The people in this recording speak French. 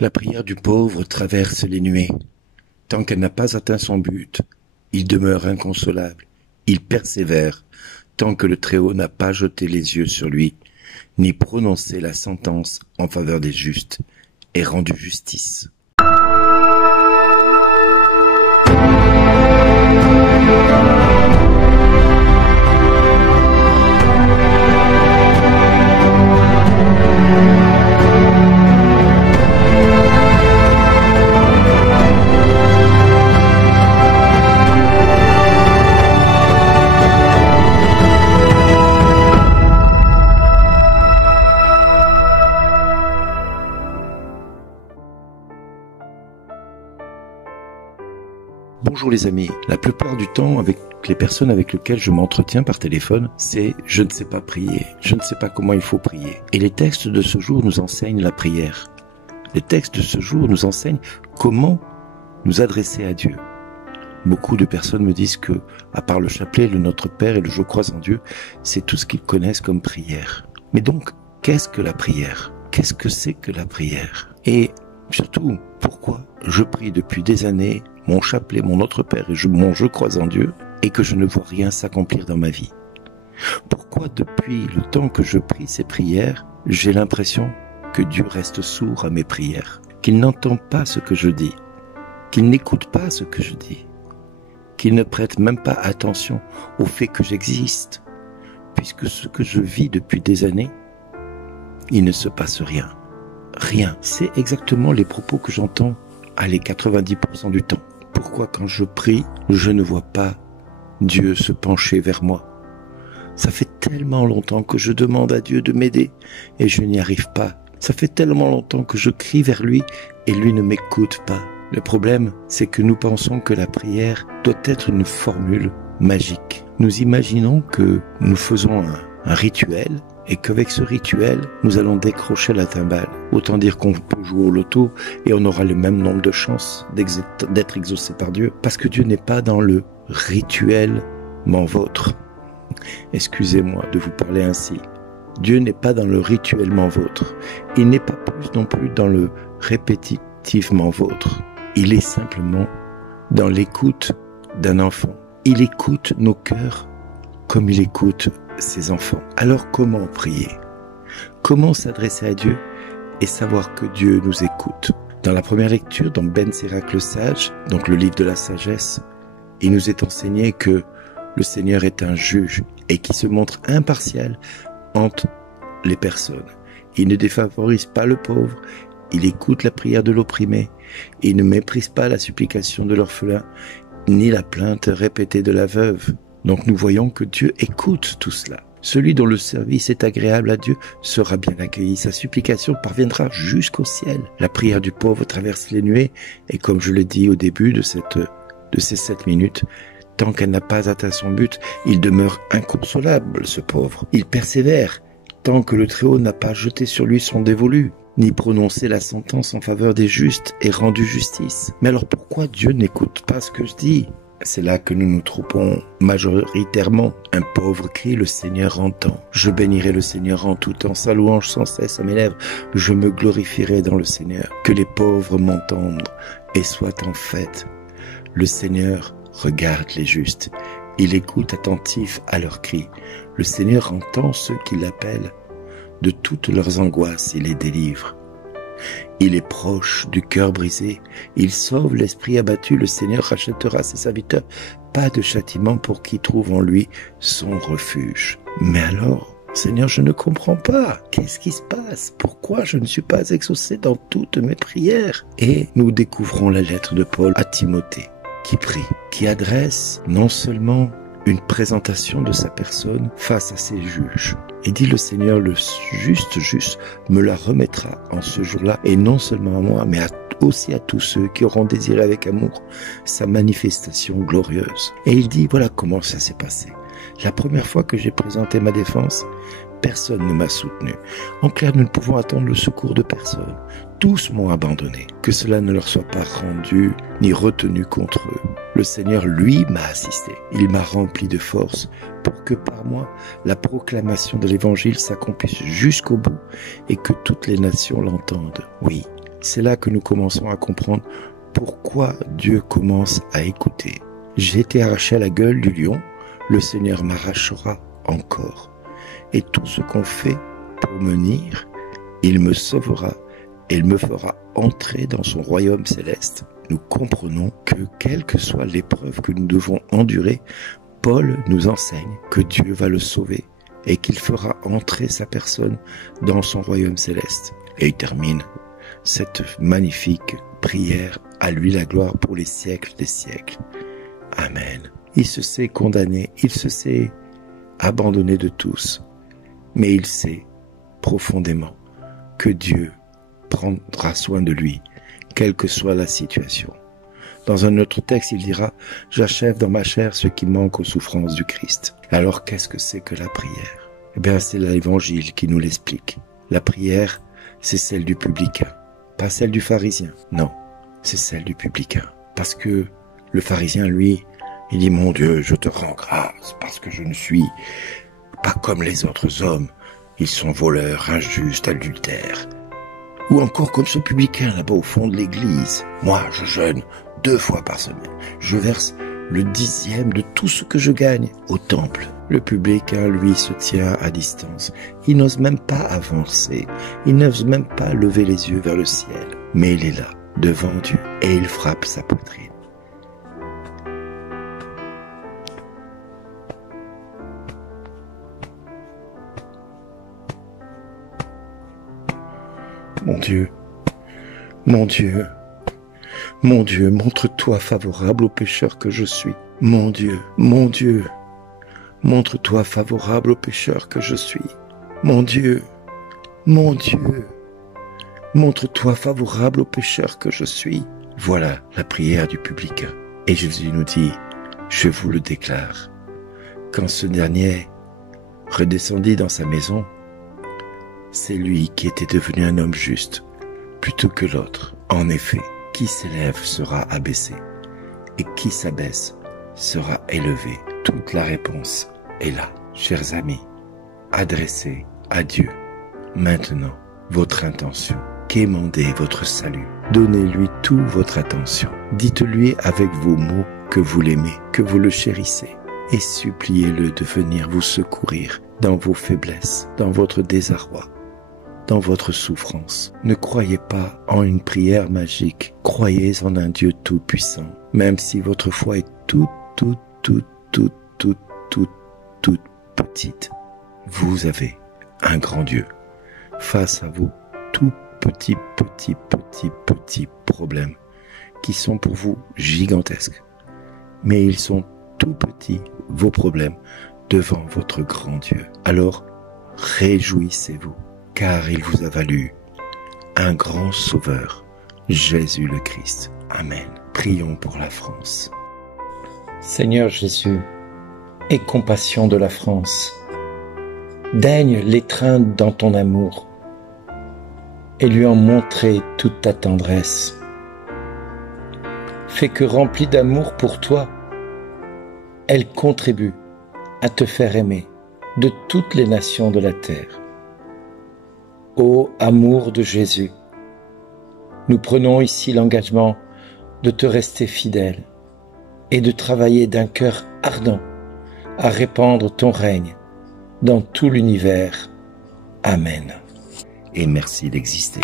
La prière du pauvre traverse les nuées. Tant qu'elle n'a pas atteint son but, il demeure inconsolable, il persévère, tant que le Très-Haut n'a pas jeté les yeux sur lui, ni prononcé la sentence en faveur des justes, et rendu justice. Bonjour les amis, la plupart du temps avec les personnes avec lesquelles je m'entretiens par téléphone, c'est « je ne sais pas prier, je ne sais pas comment il faut prier ». Et les textes de ce jour nous enseignent la prière. Les textes de ce jour nous enseignent comment nous adresser à Dieu. Beaucoup de personnes me disent que, à part le chapelet, le Notre Père et le Je crois en Dieu, c'est tout ce qu'ils connaissent comme prière. Mais donc, qu'est-ce que la prière? Qu'est-ce que c'est que la prière? Et surtout, pourquoi je prie depuis des années mon chapelet, mon Notre Père et mon Je crois en Dieu, et que je ne vois rien s'accomplir dans ma vie? Pourquoi depuis le temps que je prie ces prières, j'ai l'impression que Dieu reste sourd à mes prières, qu'il n'entend pas ce que je dis, qu'il n'écoute pas ce que je dis, qu'il ne prête même pas attention au fait que j'existe, puisque ce que je vis depuis des années, il ne se passe rien. Rien. C'est exactement les propos que j'entends, allez, 90% du temps. Pourquoi quand je prie, je ne vois pas Dieu se pencher vers moi? Ça fait tellement longtemps que je demande à Dieu de m'aider et je n'y arrive pas. Ça fait tellement longtemps que je crie vers lui et lui ne m'écoute pas. Le problème, c'est que nous pensons que la prière doit être une formule magique. Nous imaginons que nous faisons un rituel et qu'avec ce rituel, nous allons décrocher la timbale. Autant dire qu'on peut jouer au loto et on aura le même nombre de chances d'être exaucé par Dieu, parce que Dieu n'est pas dans le rituellement vôtre. Excusez-moi de vous parler ainsi. Dieu n'est pas dans le rituellement vôtre. Il n'est pas plus non plus dans le répétitivement vôtre. Il est simplement dans l'écoute d'un enfant. Il écoute nos cœurs comme il écoute ses enfants. Alors comment prier? Comment s'adresser à Dieu et savoir que Dieu nous écoute? Dans la première lecture, dans Ben Sirach le sage, donc le livre de la sagesse, il nous est enseigné que le Seigneur est un juge et qui se montre impartial entre les personnes. Il ne défavorise pas le pauvre, il écoute la prière de l'opprimé, il ne méprise pas la supplication de l'orphelin, ni la plainte répétée de la veuve. Donc nous voyons que Dieu écoute tout cela. Celui dont le service est agréable à Dieu sera bien accueilli. Sa supplication parviendra jusqu'au ciel. La prière du pauvre traverse les nuées et comme je l'ai dit au début de ces 7 minutes, tant qu'elle n'a pas atteint son but, il demeure inconsolable, ce pauvre. Il persévère tant que le Très-Haut n'a pas jeté sur lui son dévolu, ni prononcé la sentence en faveur des justes et rendu justice. Mais alors pourquoi Dieu n'écoute pas ce que je dis? C'est là que nous nous trompons majoritairement. Un pauvre crie, le Seigneur entend. Je bénirai le Seigneur en tout temps, sa louange sans cesse à mes lèvres. Je me glorifierai dans le Seigneur. Que les pauvres m'entendent et soient en fête. Le Seigneur regarde les justes. Il écoute attentif à leurs cris. Le Seigneur entend ceux qui l'appellent. De toutes leurs angoisses, il les délivre. Il est proche du cœur brisé, il sauve l'esprit abattu, le Seigneur rachètera ses serviteurs. Pas de châtiment pour qui trouve en lui son refuge. Mais alors, Seigneur, je ne comprends pas. Qu'est-ce qui se passe? Pourquoi je ne suis pas exaucé dans toutes mes prières? Et nous découvrons la lettre de Paul à Timothée, qui prie, qui adresse non seulement une présentation de sa personne face à ses juges. Et dit le Seigneur, le juste me la remettra en ce jour-là, et non seulement à moi, mais aussi à tous ceux qui auront désiré avec amour sa manifestation glorieuse. Et il dit, voilà comment ça s'est passé. La première fois que j'ai présenté ma défense, personne ne m'a soutenu. En clair, nous ne pouvons attendre le secours de personne. Tous m'ont abandonné. Que cela ne leur soit pas rendu ni retenu contre eux. Le Seigneur, lui, m'a assisté. Il m'a rempli de force pour que par moi, la proclamation de l'Évangile s'accomplisse jusqu'au bout et que toutes les nations l'entendent. Oui, c'est là que nous commençons à comprendre pourquoi Dieu commence à écouter. J'ai été arraché à la gueule du lion, le Seigneur m'arrachera encore. Et tout ce qu'on fait pour me nuire, il me sauvera et il me fera entrer dans son royaume céleste. Nous comprenons que quelle que soit l'épreuve que nous devons endurer, Paul nous enseigne que Dieu va le sauver et qu'il fera entrer sa personne dans son royaume céleste. Et il termine cette magnifique prière, à lui la gloire pour les siècles des siècles. Amen. Il se sait condamné, il se sait abandonné de tous, mais il sait profondément que Dieu prendra soin de lui, quelle que soit la situation. Dans un autre texte, il dira « J'achève dans ma chair ce qui manque aux souffrances du Christ ». Alors, qu'est-ce que c'est que la prière? Eh bien, c'est l'Évangile qui nous l'explique. La prière, c'est celle du publicain, pas celle du pharisien. Non, c'est celle du publicain. Parce que le pharisien, lui, il dit « Mon Dieu, je te rends grâce parce que je ne suis pas comme les autres hommes. Ils sont voleurs, injustes, adultères. » Ou encore comme ce publicain là-bas au fond de l'église. Moi, je jeûne 2 fois par semaine. Je verse le 10e de tout ce que je gagne au temple. Le publicain, lui, se tient à distance. Il n'ose même pas avancer. Il n'ose même pas lever les yeux vers le ciel. Mais il est là, devant Dieu, et il frappe sa poitrine. Mon Dieu, mon Dieu, mon Dieu, montre-toi favorable au pécheur que je suis. Mon Dieu, montre-toi favorable au pécheur que je suis. Mon Dieu, montre-toi favorable au pécheur que je suis. Voilà la prière du publicain. Et Jésus nous dit, je vous le déclare, quand ce dernier redescendit dans sa maison, c'est lui qui était devenu un homme juste, plutôt que l'autre. En effet, qui s'élève sera abaissé, et qui s'abaisse sera élevé. Toute la réponse est là. Chers amis, adressez à Dieu maintenant votre intention. Quémandez votre salut. Donnez-lui toute votre attention. Dites-lui avec vos mots que vous l'aimez, que vous le chérissez, et suppliez-le de venir vous secourir dans vos faiblesses, dans votre désarroi, dans votre souffrance. Ne croyez pas en une prière magique. Croyez en un Dieu tout-puissant. Même si votre foi est toute petite, vous avez un grand Dieu face à vos tout petits problèmes qui sont pour vous gigantesques. Mais ils sont tout petits, vos problèmes, devant votre grand Dieu. Alors, réjouissez-vous, car il vous a valu un grand sauveur, Jésus le Christ. Amen. Prions pour la France. Seigneur Jésus, aie compassion de la France. Daigne l'étreindre dans ton amour et lui en montrer toute ta tendresse. Fais que, remplie d'amour pour toi, elle contribue à te faire aimer de toutes les nations de la terre. Ô amour de Jésus, nous prenons ici l'engagement de te rester fidèle et de travailler d'un cœur ardent à répandre ton règne dans tout l'univers. Amen. Et merci d'exister.